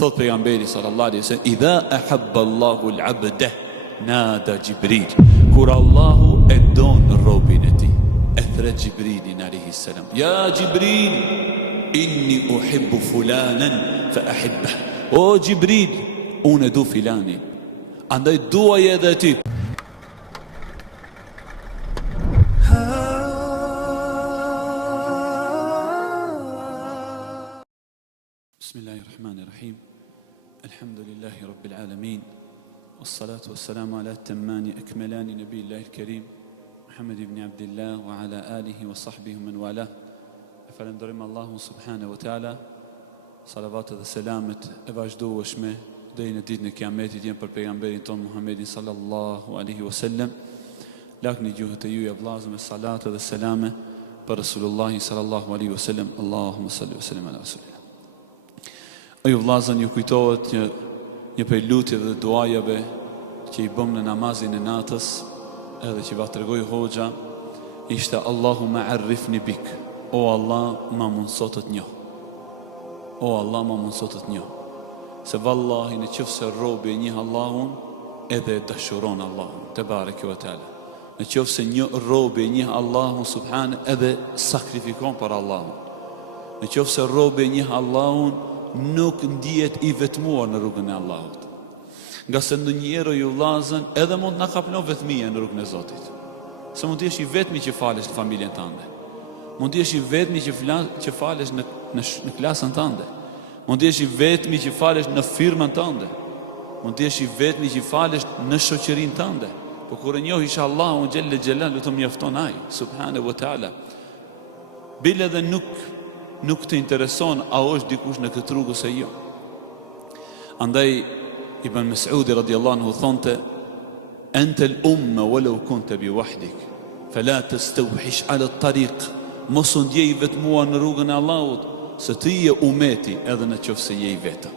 Thot pejgamberi sallallahu alaihi wasallam, idha ahabba Allahu al-abda nada Jibril. Kur Allahu e don robin e tij, e thret Jibrilin alayhi salam, ya Jibril, inni uhibbu fulanan fa ahibbah. O Jibril, unë du filanin, andaj duaj edhe ti. Bismillahirrahmanirrahim. Alhamdulillahi rabbil alamin. والصلاة والسلام على التمان أكملان نبي الله الكريم محمد بن عبد الله وعلى آله وصحبه من والاه. Falenderojmë Allahun subhanahu wa taala. Salavat dhe selamet e vazhdueshme deri në ditën e Kiametit janë për pejgamberin ton Muhammedin sallallahu alaihi wasallam. Lakni gjuhët e juaja vëllezër me salat dhe selame për Resulullahin sallallahu alaihi wasallam. Allahumma salli wa sallim ala rasulillah. O ju vëllezër, ju kujtohet një prej lutjeve dhe duajave që i bëm në namazin e natës, edhe që va tregoj hoxha, ishte Allahumma arifni bik. O Allah, ma mundso të të njoh. O Allah, ma mundso të të njoh. Se vallahi në qoftë se robi e njeh Allahun, edhe e dashuron Allahun te bareke ve teala. Në qoftë se një robi e njeh Allahun subhane, edhe sakrifikon për Allahun. Në qoftë se robi e njeh Allahun, nuk ndihet i vetmuar në rrugën e Allahut. Nga se ndonjëherë ju vllazën edhe mund na kaplon vetmia në rrugën e Zotit. Se mund të jesh i vetmi që falesh në familjen tënde. Mund të jesh i vetmi që falesh në klasën tënde. Mund të jesh i vetmi që falesh në firmën tënde. Mund të jesh i vetmi që falesh në shoqërinë tënde. Por kur e njoh insha Allahu xhelle xhelalu të mjafton ai subhanahu wa taala. Bile dhe nuk të intereson a është dikush në këtë rrugë ose jo. Andaj Ibn Mas'udi radiallahu anhu thonte, ente l'umme walau kunte bi wahdik, fela tastawhish ala tariq, mos u ndjej vetmuar në rrugën e Allahut, se ti je umeti edhe në qoftë se je i vetëm.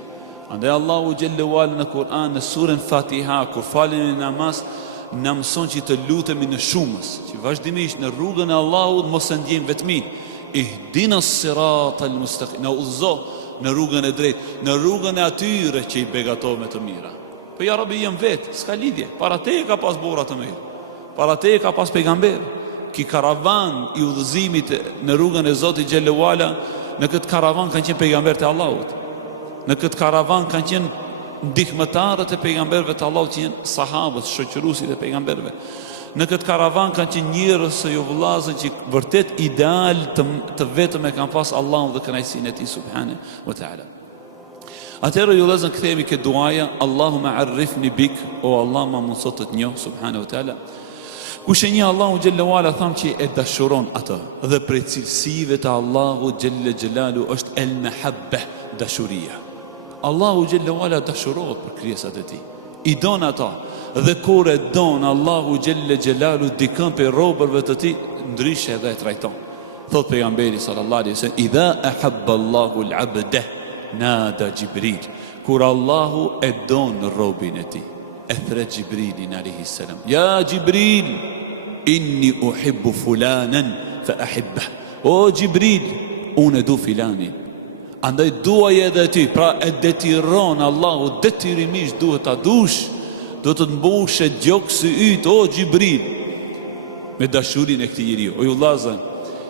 Andaj Allahu xhelle wala në Kur'an në surën Fatiha kur falemi namaz na mëson që të lutemi në shumës, që vazhdimisht në rrugën e Allahut mos e ndjejmë vetmin. Ihdina s-siratal mustaqim, na udhëzo në rrugën e drejtë, në rrugën e atyre që i begatov me të mira. Po ja Rabbi jam vetë, s'ka lidhje, para te ka pas burra të mirë, para te ka pas pejgamber. Ki karavan i udhëzimit në rrugën e Zotit xhelle wala, në këtë karavan kanë qenë pejgamberët e Allahut. Në këtë karavan kanë qenë ndihmëtarët e pejgamberëve të Allahut, që janë sahabët, shoqëruesit e pejgamberëve. Në këtë karavan kanë qenë njerëz që ju vëllazën që vërtet ideal të vetëm e kanë pas Allahun dhe kënaqësinë e tij subhanahu wa taala. Atëherë ju vëllazën kthehemi ke duaja, Allahumma arifni bik, o Allah ma mundso të të njoh subhanahu wa taala. Kush e njeh Allahu xhelle wala tham që e dashuron atë, dhe prej cilësive të Allahu xhelle xhelalu është el mahabba, dashuria. Allahu xhelle wala dashurohet për krijesat e tij. I don ata. Dhe kur e don Allahu xhelle xhelalu dikën për robërve të tij, ndryshe edhe e trajton. Thot pejgamberi sallallahu alaihi wasallam, idha ahabba Allahu al-abda nada Jibril. Kur Allahu e don robin e tij, e thret Jibrilin alayhi salam, ya Jibril, inni uhibbu fulanan fa ahibbah. O Jibril, unë du filanin, andaj duaj edhe ti. Pra e detiron Allahu, detyrimisht duhet ta dush. Do të të mbushe gjoksi yt, o Jibril, me dashurin e këtij njeriu. O ju vëllazër,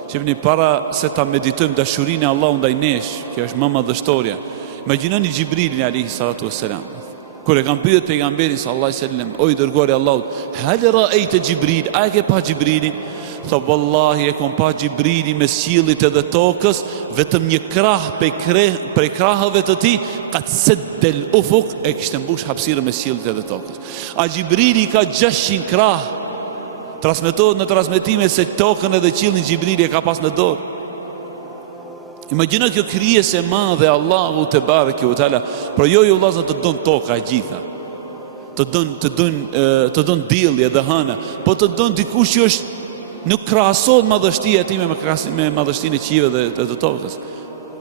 çevni para se ta meditojmë dashurinë e Allahut ndaj nesh, kjo është më madhështoria. Imagjinoni Jibrilin alayhi salatu wassalam. Kur e kanë pyetur pejgamberin sallallahu alaihi wasallam, o i dërguari i Allahut, hal ra'aita Jibril, a ke pa Jibrilin? Tha wallahi e kom pa Jibrilin me qiellit edhe tokës, vetëm një krah prej krahëve të tij, qad saddal ufuq, e kishte mbush hapësirën me qiellit edhe tokës. A Jibrili ka 600 krah. Transmetohet në transmetime se tokën edhe qiellin Jibrili e ka pas në dorë. Imagjino kjo krijesë e madhe Allahu te bareke ve teala, por jo ju vëllazër të don toka e gjitha. Të don dielli edhe hëna, po të don dikush që është nuk krahasohet madhështia e tij me madhështinë e qiellit dhe të tokës.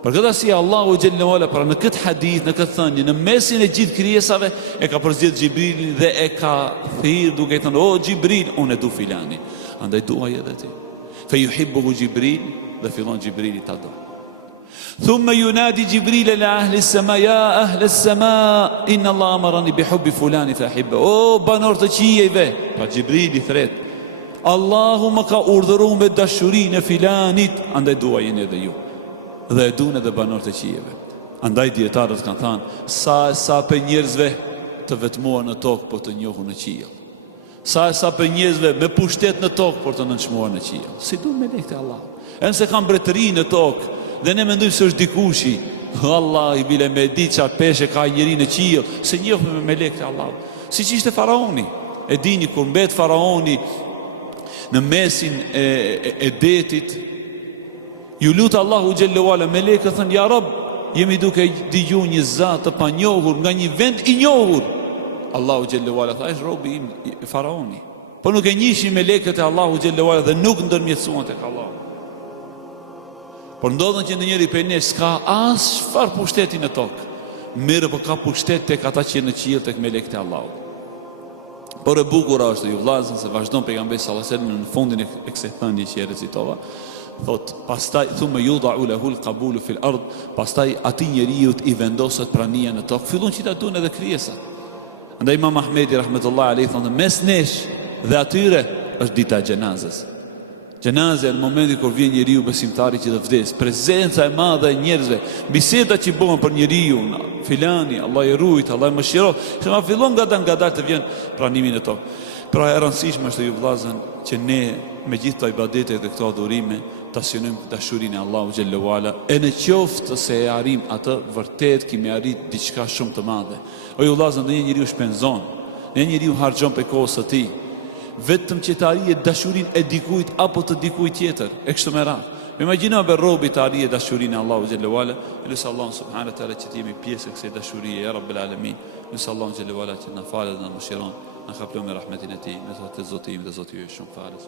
Për këtë arsye Allahu xhelle wala pra në këtë hadith, në këtë thënie, në mesin e gjithë krijesave e ka përzgjedhur Jibrilin dhe e ka thirrur duke thënë, o Jibril, unë e du filanin, andaj duaj edhe ti. Fe yuhibbu Jibril, dhe fillon Jibrili ta do. Thumma yunadi Jibril ila ahli as-sama, ya ahli as-sama, inna Allah amarani bi hubbi fulani fa ahibba. O banor të qiejve, pa Jibrili thret, Allahu më ka urdhëruar me dashurinë e filanit, andaj duajeni edhe ju. Dhe e duan edhe banor të qiejve. Andaj dietarët kanë thënë, sa për njerëzve të vetmuar në tokë por të njohur në qiell. Sa për njerëzve me pushtet në tokë por të nënçmuar në qiell. Si duan me lekë Allah. Nëse kanë mbretëri në tokë dhe ne mendojmë se është dikushi, Allah i bile me di çfarë peshë ka njëri në qiell, se njohëm me lekë të Allah. Siç ishte faraoni. E dini kur mbet faraoni në mesin e detit, ju lutë Allahu xhallahu ala, melekët thënë, ja Rab, jemi duke dëgjuar një zat të panjohur nga një vend i njohur. Allahu xhallahu ala tha, është robi im faraoni. Po nuk e njihshin melekët e Allahu xhallahu ala dhe nuk ndërmjetësuan tek Allahu. Por ndodhen që njëri prej nesh s'ka as çfarë pushteti në tokë, mirë po ka pushtet tek ata që në qiell tek melekët e Allahut. Por e bukur është ju vllazën se vazhdon pejgamberi sallallahu alajhi wasallam në fundin e kësaj thënie që e recitova, thot, pastaj thumma yudau lahu al-qabulu fil ard, pastaj atij njeriu i vendoset prania në tokë, fillon që ta duan edhe krijesat. Andaj Imam Ahmedi rahmetullahi alayhi thonë, mes nesh dhe atyre është dita e xhenazës. Xhenaza në momentin kur vjen njeriu besimtari që të vdes, prezenca e madhe e njerëzve, biseda që bëhen për njeriu, filani, Allah i rujt, Allah i mëshiroft, që ma fillon nga dalë të vjen pranimi në tokë. Pra e rëndësishme është ju vllazën që ne me gjithë këto ibadete dhe këto adhurime ta synojmë dashurinë e Allahu xhallahu ala, e në qoftë se e arrim atë, vërtet kemi arrit diçka shumë të madhe. O ju vllazën, ndonjë njeriu shpenzon, ndonjë njeriu harxhon pe kohës së tij, vetëm që të arrijë dashurinë e dikujt apo të dikujt tjetër, e kështu me radhë. Imagjino be robi të arrijë dashurinë e Allahu xhallahu ala, lutë Allahu subhanahu wa taala që të jemi pjesë e kësaj dashurie ya rabbel alamin. Lutë Allahu xhallahu ala që na falë dhe na mëshiron, na kaplon me rahmetin e tij, me zotin dhe Zoti ju shumë falës.